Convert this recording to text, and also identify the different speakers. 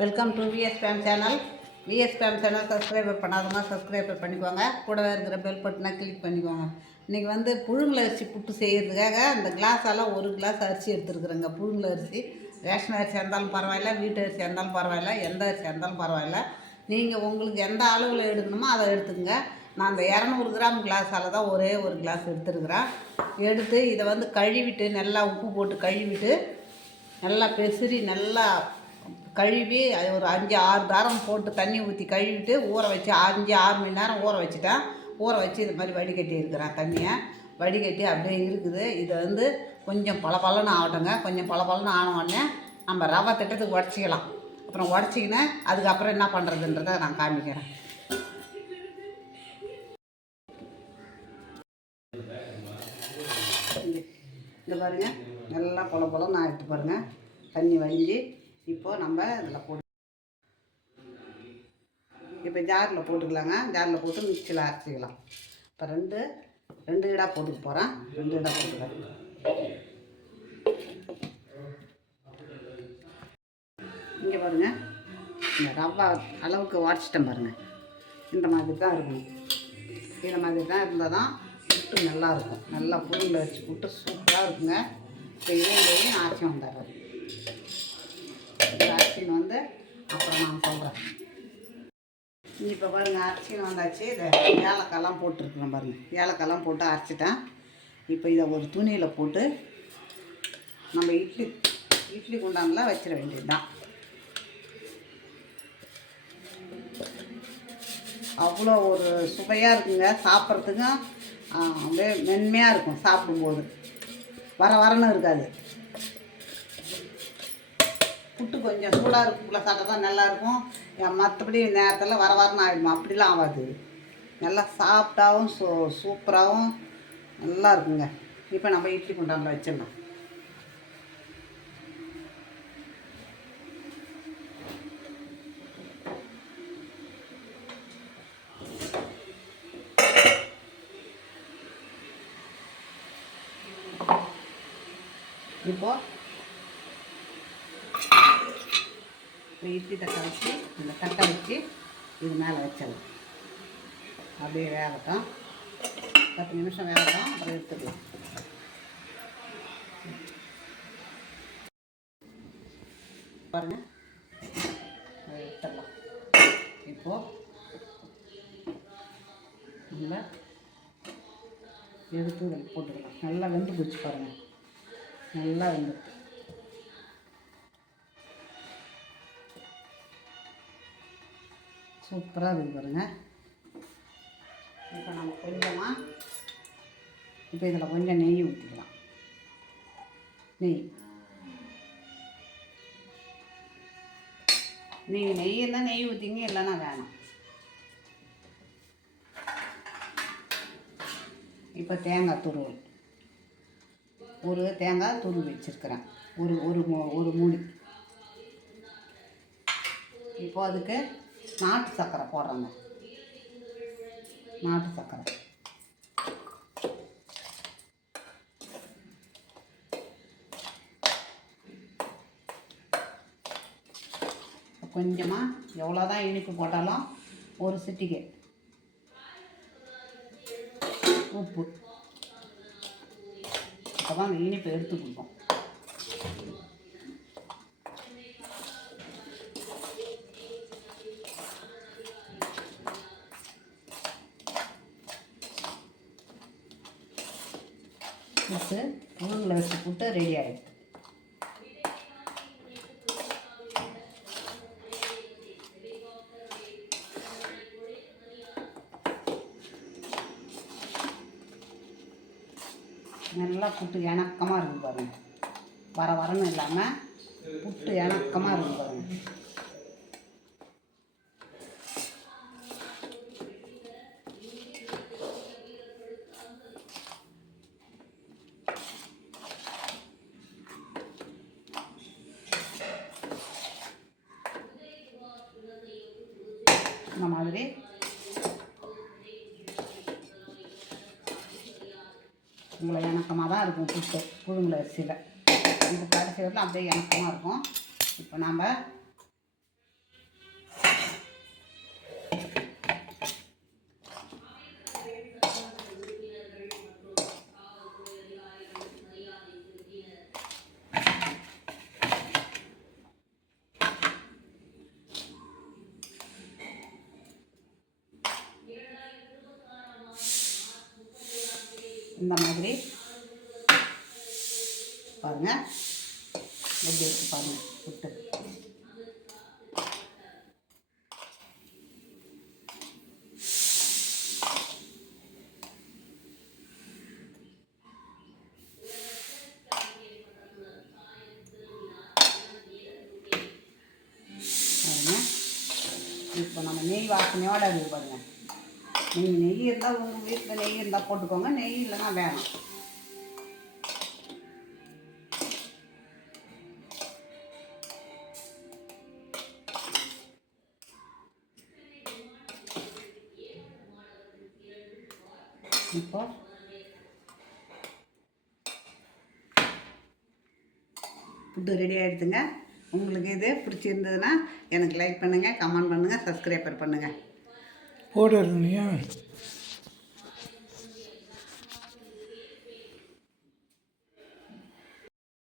Speaker 1: Welcome to VS Fame channel VS Fame channel subscriber பண்ணாதவங்க subscriber பண்ணிக்கோங்க. கூடவே இருக்கிற பெல் பட்டனை கிளிக் பண்ணிக்கோங்க. இன்றைக்கி வந்து புழுங்கல் அரிசி புட்டு செய்கிறதுக்காக அந்த கிளாஸால் ஒரு கிளாஸ் அரிசி எடுத்துருக்குறேங்க. புழுங்கல் அரிசி. ரேஷன் அரிசியாக இருந்தாலும் பரவாயில்ல வீட்டு அரிசி இருந்தாலும் பரவாயில்ல எந்த அரிசி இருந்தாலும் பரவாயில்ல. நீங்கள் உங்களுக்கு எந்த அளவில் எடுக்கணுமோ அதை எடுத்துக்கங்க. நான் அந்த இரநூறு கிராம் கிளாஸால் தான் ஒரே ஒரு கிளாஸ் எடுத்துருக்குறேன். எடுத்து இதை வந்து கழுவிட்டு நல்லா உப்பு போட்டு கழுவிட்டு நல்லா பெசரி நல்லா கழுவி அது ஒரு அஞ்சு ஆறு தாரம் போட்டு தண்ணி ஊற்றி கழுவிட்டு ஊற வச்சு அஞ்சு ஆறு மணி நேரம் ஊற வச்சுட்டேன் ஊற வச்சு இது மாதிரி வடிகட்டி இருக்கிறேன் தண்ணியை. வடிகட்டி அப்படியே இருக்குது. இதை வந்து கொஞ்சம் பளபளன்னு ஆகட்டுங்க. கொஞ்சம் பளபளன்னு ஆன உடனே நம்ம ரவை திட்டத்துக்கு உடச்சிக்கலாம். அப்புறம் உடச்சிக்கின்னு அதுக்கப்புறம் என்ன பண்ணுறதுன்றதை நான் காமிக்கிறேன். இந்த- பாருங்கள் பாருங்க நல்லா பொல பொலன்னு ஆகிட்டு பாருங்கள் தண்ணி வழிஞ்சு இப்போ நம்ம இதில் போட்டு இப்போ ஜாரில் போட்டுக்கலாங்க. ஜாரில் போட்டு மிக்சியில் அரைச்சிக்கலாம். இப்போ ரெண்டு ரெண்டு இடா போட்டுக்க போகிறேன் ரெண்டு இடா போட்டுக்கிறேன் இங்கே பாருங்க. இந்த ரவா அளவுக்கு உடச்சிட்டேன் பாருங்கள் இந்த மாதிரி தான் இருக்கணும். இந்த மாதிரி தான் இருந்தால் தான் புட்டு நல்லாயிருக்கும் நல்லா புழுங்கில் வச்சு புட்டு சூப்பராக இருக்குங்க. இப்போ இதையும் ஆச்சி வந்துடுறது அரிசின்னு வந்து அப்புறம் நான் சொல்கிறேன் இப்போ பாருங்கள் அரிசின்னு வந்தாச்சு. இதை ஏலக்காய்லாம் போட்டுருக்குறேன் பாருங்கள் ஏலக்காயெல்லாம் போட்டு அரைச்சிட்டேன். இப்போ இதை ஒரு துணியில் போட்டு நம்ம இட்லி இட்லி குண்டானில் வச்சிட வேண்டியது தான் அவ்வளோ ஒரு சுவையாக இருக்குங்க. சாப்பிட்றதுக்கும் அப்படியே மென்மையாக இருக்கும் சாப்பிடும்போது. வர வரணும் இருக்காது. புட்டு கொஞ்சம் சூடாக இருக்குள்ள சாப்பிட்டா தான் நல்லாயிருக்கும். மற்றபடி நேரத்தில் வர வரன்னு ஆகிடுமா அப்படிலாம் ஆகாது. நல்லா சாஃப்டாகவும் சூ சூப்பராகவும் நல்லா இருக்குங்க. இப்போ நம்ம இட்லி குண்டானில் வச்சிடலாம். இப்போ இந்த இட்லி தட்டை வச்சு இந்த தட்டை வச்சு இது மேலே வச்சிடலாம். அப்படியே வேகட்டும். பத்து நிமிஷம் வேகட்டும் அப்புறம் எடுத்துக்கலாம். பாருங்க. அதை எடுத்துடலாம். இப்போது நல்லா எடுத்து போட்டுக்கலாம்? நல்லா வெந்து போச்சு பாருங்கள் நல்லா வெந்துட்டு சூப்பராக இருக்குது பாருங்கள் இப்போ நம்ம கொஞ்சமாக இப்போ இதில் கொஞ்சம் நெய் ஊற்றிக்கலாம். நெய். நீங்கள் நெய் இருந்தால் நெய் ஊற்றிங்க இல்லைன்னா வேணாம். இப்போ தேங்காய் துருவல். ஒரு தேங்காய் துருவி வச்சுருக்கிறேன். ஒரு ஒரு மூ- ஒரு மூடி. இப்போ அதுக்கு நாட்டு சர்க்கரை போடுறாங்க. நாட்டு சர்க்கரை கொஞ்சமாக எவ்வளோ தான் இனிப்பு போட்டாலும் ஒரு சிட்டிகை. உப்பு. அப்போ தான் அந்த இனிப்பு எடுத்து கொடுக்கும் புட்டு உருளில் வச்சு போட்டு ரெடி ஆகிடுது நல்லா புட்டு இணக்கமாக இருக்குது பாருங்கள் வர வரணும் இல்லாமல் புட்டு இணக்கமாக இருக்குது பாருங்கள் இந்த மாதிரி. உங்களை இணக்கமாக தான் இருக்கும் புட்டு புழுங்குல அரிசியில் இந்த கடைசி வரலாம் அப்படியே இணக்கமாக இருக்கும். இப்போ நாம் இந்த மாதிரி. பாருங்கள் எப்படி இருக்கு பாருங்கள் புட்டு இப்போ நம்ம நெய் வாசனையோட இருக்கு பாருங்கள் நீங்கள் நெய் இருந்தால் உங்கள் வீட்டில் நெய் இருந்தால் போட்டுக்கோங்க. நெய் இல்லைன்னா வேணாம். இப்போ ஃபுட்டு ரெடி ஆகிடுதுங்க உங்களுக்கு இது பிடிச்சிருந்ததுன்னா எனக்கு லைக் பண்ணுங்கள் கமெண்ட் பண்ணுங்கள் சப்ஸ்கிரைபர் பண்ணுங்கள்
Speaker 2: போடுறது இல்லையா